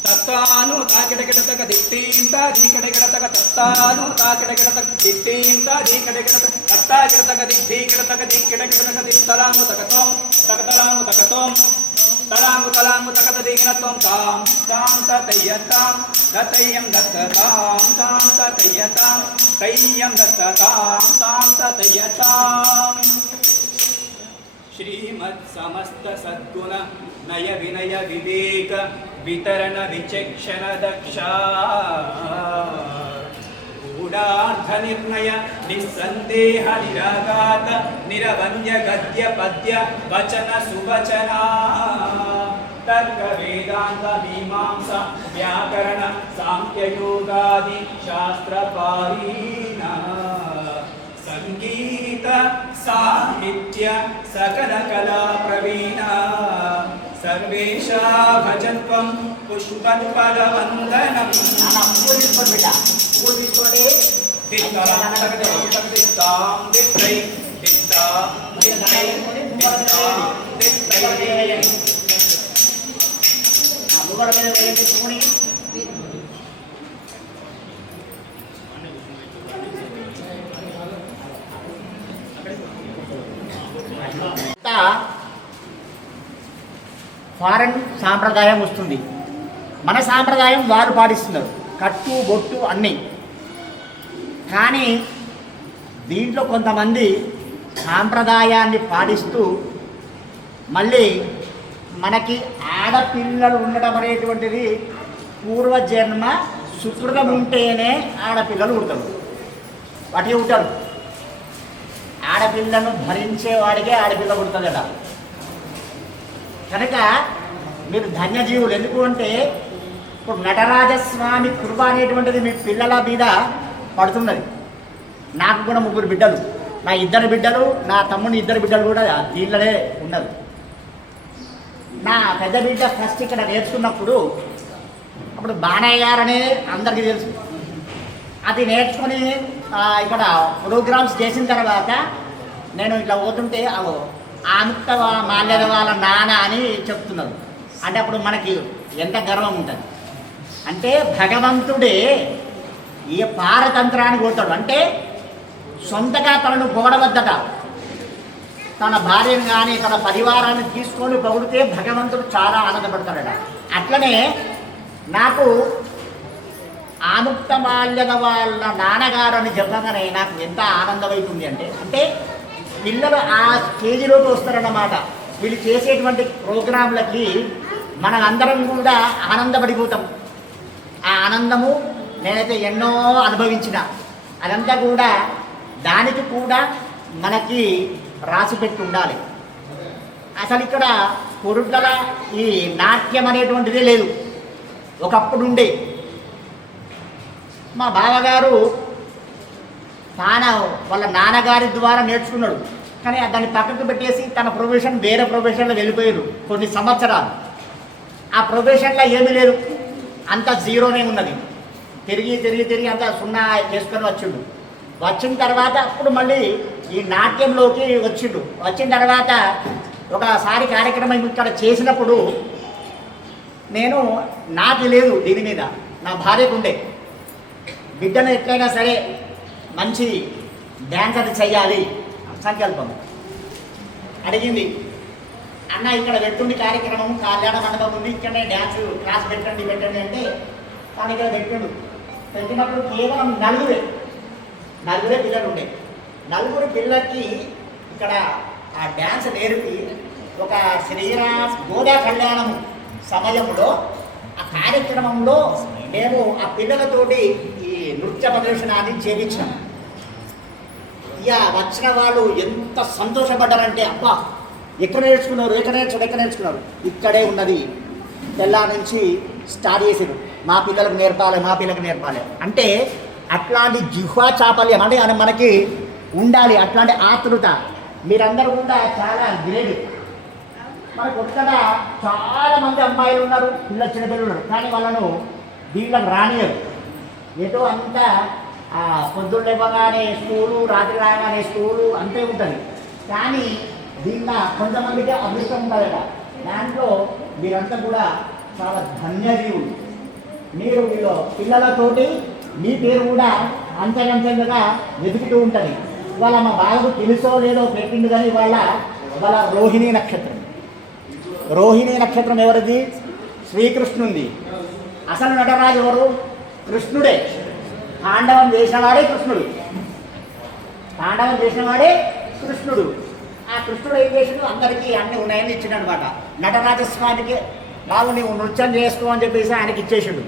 తత్తాను తాకిడకిడతక దిక్టీంత దీకడకిడతక తత్తాను తాకిడకిడతక దిక్టీంత దీకడకిడతక తత్తాకిడతక దిక్టీకిడతక దిక్కిడకిడతక దిక్తలాంగు తకతోం తకతలాంగు తకతోం తలాంగు తలాంగు తకత దీనత్వం తాం తాం తతయ్యతాం దతయ్యం దత్తతాం తాం తతయ్యతాం తయ్యం దత్తతాం తాం తతయ్యతాం. శ్రీమత్ సమస్త సద్గుణ నయ వినయ వివేక వితరణ విచక్షణ దక్ష గూఢార్థ నిర్ణయ నిస్సందేహ నిరాఘాత నిరవన్య గద్య పద్య వచన సువచన తర్క వేదాంత మీమాంస వ్యాకరణ సాంఖ్యయోగాది శాస్త్రపారీణ సంగీత సాహిత్య సకల కళా ప్రవీణ సర్వేషా భజత్వం పుష్పపదవందనం నాన్న పూలు తీసుకోండి బిడ్డ, పూలు తీసుకోండి. ముగ్గురు మీద వేయండి పూని. ఫారెన్ సాంప్రదాయం వస్తుంది, మన సాంప్రదాయం వారు పాటిస్తున్నారు, కట్టు బొట్టు అన్నీ. కానీ దీంట్లో కొంతమంది సాంప్రదాయాన్ని పాటిస్తూ మళ్ళీ మనకి ఆడపిల్లలు ఉండడం అనేటువంటిది పూర్వజన్మ సుకృతం ఉంటేనే ఆడపిల్లలు పుడతారు, వాటి ఉంటారు. ఆడపిల్లను భరించేవాడికే ఆడపిల్ల పుడుతుందట. కనుక మీరు ధన్యజీవులు. ఎందుకు అంటే ఇప్పుడు నటరాజస్వామి కృప అనేటువంటిది మీ పిల్లల మీద పడుతున్నది. నాకు కూడా 3 బిడ్డలు, నా 2 బిడ్డలు, నా తమ్ముని 2 బిడ్డలు కూడా దీనిలోనే ఉన్నారు. నా పెద్ద బిడ్డ ఫస్ట్ ఇక్కడ నేర్చుకున్నప్పుడు అప్పుడు బాణయ్య గారనే అందరికీ తెలుసు. అది నేర్చుకొని ఇక్కడ ప్రోగ్రామ్స్ చేసిన తర్వాత నేను ఇట్లా పోతుంటే ఆముక్త మాల్యద వాళ్ళ నాన్న అని చెప్తున్నారు. అంటే అప్పుడు మనకి ఎంత గర్వం ఉంటుంది. అంటే భగవంతుడే ఏ పారతంత్రాన్ని కొడతాడు. అంటే సొంతగా తనను పొగడవద్దట, తన భార్యను కానీ తన పరివారాన్ని తీసుకొని పొగిడితే భగవంతుడు చాలా ఆనందపడతాడట. అట్లనే నాకు ఆముక్త మాల్యద వాళ్ళ నాన్నగారు అని చెప్పగానే నాకు ఎంత ఆనందమవుతుంది అంటే పిల్లలు ఆ స్టేజ్లోకి వస్తారన్నమాట. వీళ్ళు చేసేటువంటి ప్రోగ్రాంలకి మనం అందరం కూడా ఆనందపడిపోతాం. ఆ ఆనందము నేనైతే ఎన్నో అనుభవించిన. అదంతా కూడా దానికి కూడా మనకి రాసిపెట్టి ఉండాలి. అసలు ఇక్కడ కొరుట్ల ఈ నాట్యం అనేటువంటిదే లేదు, ఒకప్పుడు ఉండే. మా బావగారు వాళ్ళ నాన్నగారి ద్వారా నేర్చుకున్నాడు. కానీ దాన్ని పక్కకు పెట్టేసి తన ప్రొఫెషన్ వేరే ప్రొఫెషన్లో వెళ్ళిపోయారు కొన్ని సంవత్సరాలు. ఆ ప్రొఫెషన్లో ఏమీ లేదు, అంత జీరోనే ఉన్నది. తిరిగి అంతా సున్నా చేసుకొని వచ్చిండు. వచ్చిన తర్వాత అప్పుడు మళ్ళీ ఈ నాట్యంలోకి వచ్చిండు. వచ్చిన తర్వాత ఒకసారి కార్యక్రమం ఇక్కడ చేసినప్పుడు నేను నాకు లేదు దీని మీద, నా భార్యకు ఉండే. బిడ్డను ఎట్లయినా సరే మంచి డ్యాన్స్ అది చెయ్యాలి సంకల్పం అడిగింది. అన్న ఇక్కడ పెట్టుండి కార్యక్రమం కళ్యాణ మండపం ఉంది, ఇక్కడనే డ్యాన్స్ క్లాస్ పెట్టండి అంటే తాను ఇక్కడ పెట్టిండు. పెట్టినప్పుడు కేవలం నలుగురే పిల్లలు ఉండే. 4 పిల్లలకి ఇక్కడ ఆ డ్యాన్స్ నేర్పి ఒక గోదా కళ్యాణం సమయంలో ఆ కార్యక్రమంలో మేము ఆ పిల్లలతోటి ఈ నృత్య ప్రదర్శనాన్ని చేయించాం. ఇక వచ్చిన వాళ్ళు ఎంత సంతోషపడ్డారంటే, అబ్బా ఎక్కడ నేర్చుకున్నారు, ఇక్కడే ఉన్నది. తెల్లా నుంచి స్టార్ట్ చేసారు, మా పిల్లలకు నేర్పాలి అంటే అట్లాంటి జిహ్వా చాపల్యం అంటే మనకి ఉండాలి, అట్లాంటి ఆతృత. మీరందరూ కూడా చాలా గ్రేట్. మనకు ఇక్కడ చాలామంది అమ్మాయిలు ఉన్నారు, చిన్నపిల్లలు ఉన్నారు, కానీ వాళ్ళను దీంట్లోకి రానియరు. ఏదో అంతా పొద్దున్న ఇవ్వగానే స్కూలు, రాత్రి రాగానే స్కూలు అంతే ఉంటుంది. కానీ దీంట్లో కొంతమందికి అదృష్టం ఉంటుందట. దాంట్లో మీరంతా కూడా చాలా ధన్యజీవులు. మీరు వీళ్ళు పిల్లలతోటి మీ పేరు కూడా అంచెలంచెలుగా వెతుకుతూ ఉంటుంది. ఇవాళ మా బాబుకు తెలుసో లేదో పెట్టిండు, కానీ ఇవాళ రోహిణీ నక్షత్రం ఎవరిది? శ్రీకృష్ణుంది. అసలు నటరాజు ఎవరు? కృష్ణుడే. తాండవం చేసినవాడే కృష్ణుడు. ఆ కృష్ణుడు ఏం చేసినాడు? అందరికీ అన్ని ఉన్నాయని ఇచ్చిండు అనమాట. నటరాజస్వామికి బాబు నీవు నృత్యం చేసుకో అని చెప్పేసి ఆయనకి ఇచ్చేసిండు.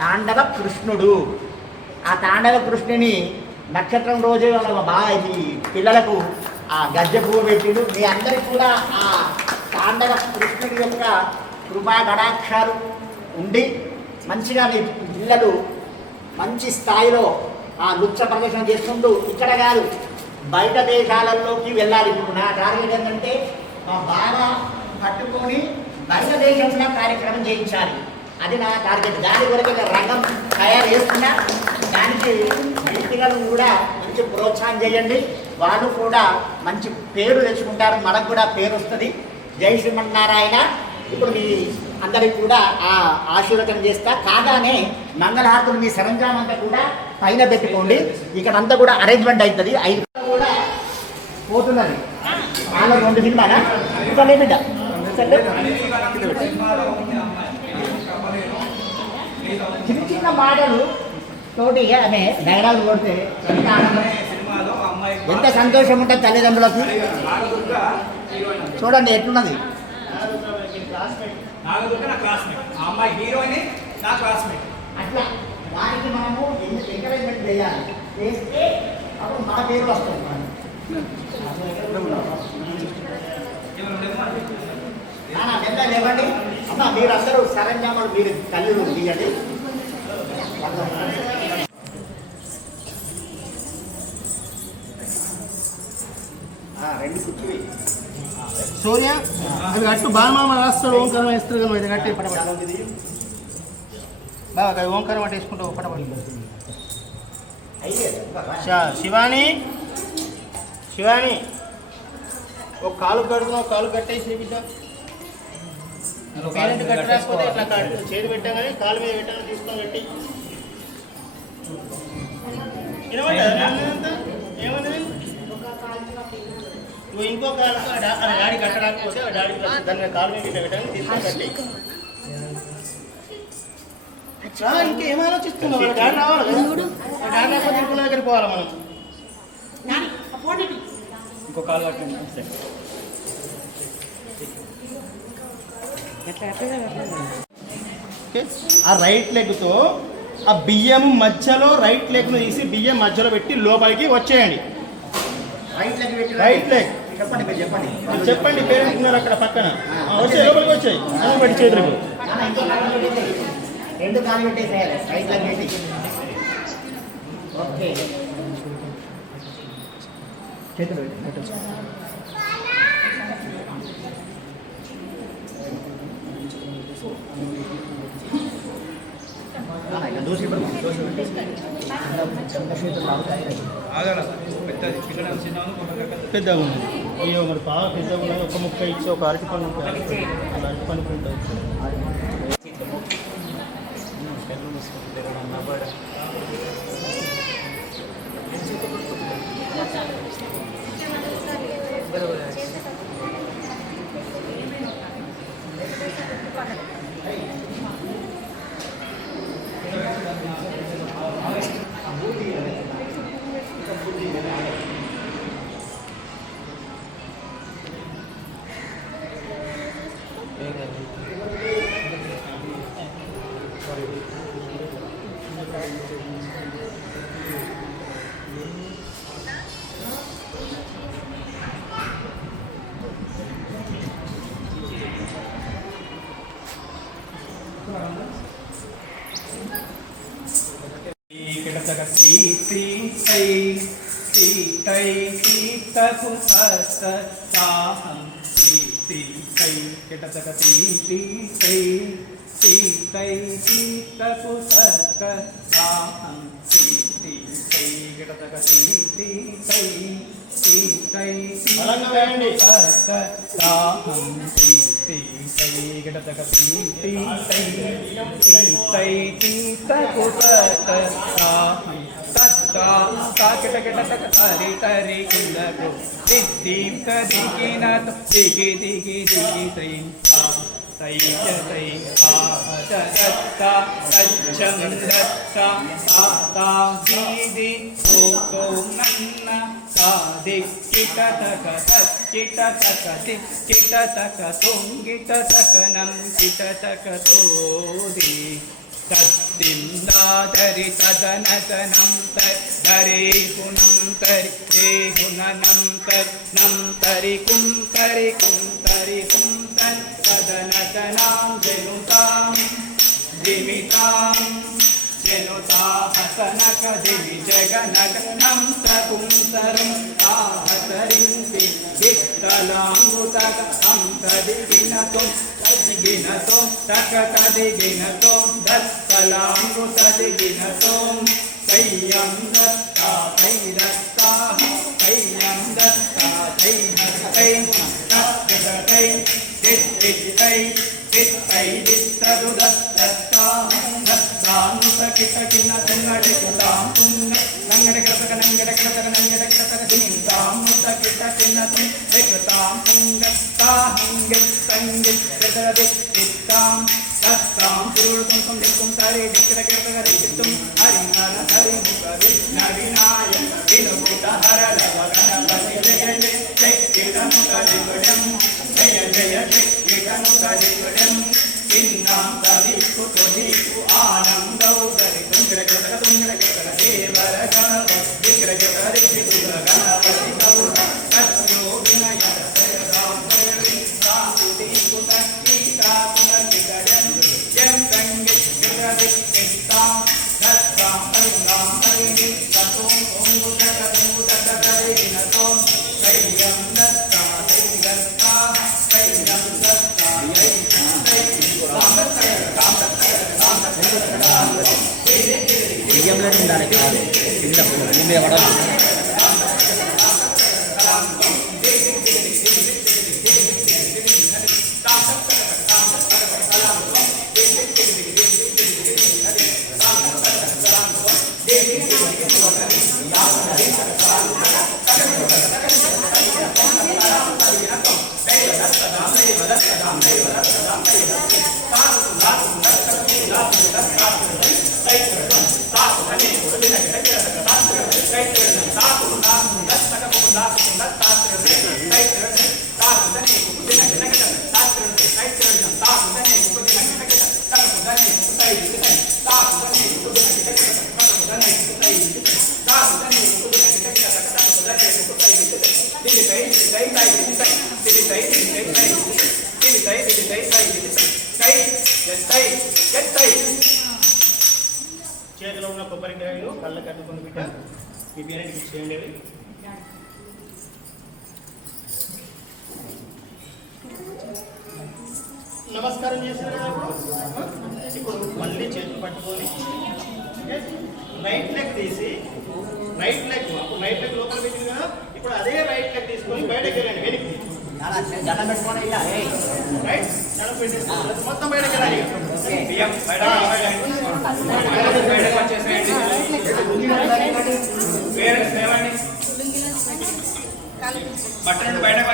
తాండవ కృష్ణుడు. ఆ తాండవ కృష్ణుని నక్షత్రం రోజు బాగా ఇది పిల్లలకు ఆ గజ్జె పువ్వు పెట్టిడు. మీ అందరికీ కూడా ఆ తాండవ కృష్ణుడి యొక్క కృపా గడాక్షాలు ఉండి మంచిగా మీ పిల్లలు మంచి స్థాయిలో ఆ నృత్య ప్రదర్శన చేసుకుంటూ ఇక్కడ కాదు బయట దేశాలలోకి వెళ్ళాలి. ఇప్పుడు నా టార్గెట్ ఏంటంటే మా బాగా పట్టుకొని బయట దేశంలో కార్యక్రమం చేయించాలి. అది నా టార్గెట్. దాని కొరకు రంగం తయారు చేస్తున్నా. దానికి మీ పిల్లలు కూడా మంచి ప్రోత్సాహం చేయండి. వాళ్ళు కూడా మంచి పేరు తెచ్చుకుంటారు, మనకు కూడా పేరు వస్తుంది. జై శ్రీమన్నారాయణ. ఇప్పుడు మీ అందరికి కూడా ఆ ఆశీర్వచనం చేస్తా. కాగానే మంగళహారతులు మీ సరంజామం అంతా కూడా పైన పెట్టుకోండి. ఇక్కడ అంతా కూడా అరేంజ్మెంట్ అవుతుంది. 5 కూడా పోతున్నది. వాళ్ళ 2 సినిమానా ఇంకా బిడ్డ చిన్న చిన్న మాటలు తోటి ఆమె డైలాగ్ కొడితే ఎంత ఆనందం, ఎంత సంతోషం ఉంటుంది తల్లిదండ్రులకు. చూడండి ఎట్లున్నది. అట్లా వారికి మనము ఎంకరేజ్మెంట్ చేయాలి. చేస్తే అప్పుడు మన పేరు వస్తుంది. వెంట లేవండి అమ్మ. మీరు అందరూ సరంజామాలు మీరు తల్లులు తీయండి. రెండు కుర్చీ సోనియా అది కట్టు బాలమామ రాస్తాడు. ఓంకారం వేస్తారు కదా, ఇది కట్టి పడబడి బాగా ఓంకారం అటు వేసుకుంటావు పడబడి. శివాని శివాని ఒక కాలు కడుతున్నావు, ఒక కాలు కట్టేసి బిడ్డ. పేరెంట్ కట్టలేకపోతే ఇట్లా చేతి పెట్టామని కాలు మీద పెట్టామని తీసుకొని కట్టి ఏమన్నది. నువ్వు ఇంకో కాలు డాడీ కట్టలేకపోతే డాడీ దాన్ని కాలు మీద పెట్టామని తీసుకొని కట్టి. ఇంకేం ఆలోచిస్తున్నావు? డాడీ రావాలి కదా, డాడీ లేకపోతే ఇంకో దగ్గరికి పోవాలి మనం. ఇంకో కాలు కట్టండి. ఆ రైట్ లెగ్తో ఆ బియ్యం మధ్యలో రైట్ లెగ్ను తీసి బియ్యం మధ్యలో పెట్టి లోపలికి వచ్చేయండి. రైట్ లెగ్ పెట్టి రైట్ లెగ్ చెప్పండి. మీరు చెప్పండి. చెప్పండి. పేరెంట్స్ ఉన్నారు అక్కడ పక్కన. వచ్చే లోపలికి వచ్చాయి పెట్టి చేతులకు. రెండు కాలు పెట్టేసేయాలి. రైట్ లెగ్ పెట్టి. ఓకే. చేతులు పెట్టి పెద్దగా ఉంది. అయ్యో మరి బాగా పెద్దగా ఉన్నది. ఒక ముక్క ఇచ్చి ఒక అరటి పండు ఉంటుంది. అరటి పండు ఉంటుంది. తిందాదరి తదనతనం తరి పునం తరి రేహునం తరి కుంతరి కుంతన్ తదనతనాం జనుతాం దిమితాం జనుతాహతనక దివి జగనగనం సకుంతరం ఆహతరింది విత్తలాంగుతక అంతదిగినతం గినతో తకతదిగినతో దత్తలాంగుతదిగినతో కయ్యం దత్తా కైరత్తా కయ్యం దత్తా కై తత్తై దిత్తై దిత్తై దిత్తదు దత్తా దత్తానుసకితకిన తంగడికుతాం తుంగ నంగడకరతక నంగడకరతక నంగడకరతక దింతాం ముసకితకిన తుంగతాం తుంగతాహంగిత్తంగిత్తాం దత్తాం పురుడుతం దిక్కుం తరి దిక్కరకరతక దిత్తుం హరిహర హరి ముఖరి నవినాయ వినుత హరళ గణపతి జయ జయ జయకిటముఖరిగుణం జయ జయ జయకిటముఖరిగుణం చిన్నాం తదిక్కు తొదిక్కు ఆనందౌ గరి తుంగరకరతక తుంగరకరతక దేవర గణపతి విగ్రహరి విగ్రహ గణపతి గౌర సత్యో వినయ సయదాం భైరి సాకుతి కుతక్కి తాకుతకి గజం యం కంగి విగ్రహి కిత్తాం దత్తాం పరిణాం పరిణి తతో ఓంగుతక తుంగుతక కరిగినతో కయ్యం దత్తా దత్తా కయ్యం దత్తా యై బియ్యంలో ఉండాలి కాదు కింద మీద పడాలి. చేతిలో ఉన్న కొబ్బరికాయలు కళ్ళ కట్టుకుని బిడ్డ మీ పేరెంట్కి ఇచ్చేయండి. నమస్కారం చేశారు కదా ఇప్పుడు మళ్ళీ చేతులు పట్టుకొని రైట్ లెగ్ తీసి రైట్ లెగ్ లోపల పెట్టింది కదా ఇప్పుడు అదే రైట్ లెగ్ తీసుకొని బయటకు వెళ్ళండి. వెనక్కి దండం పెట్టుకోండి ఇక రైట్ దండం పెట్టేసి మొత్తం బయటకు వెళ్ళాలి. బియ్యం బయటకు వచ్చేసేయండి. పేరెంట్స్ లేవండి. బట్ట నుండి బయటకు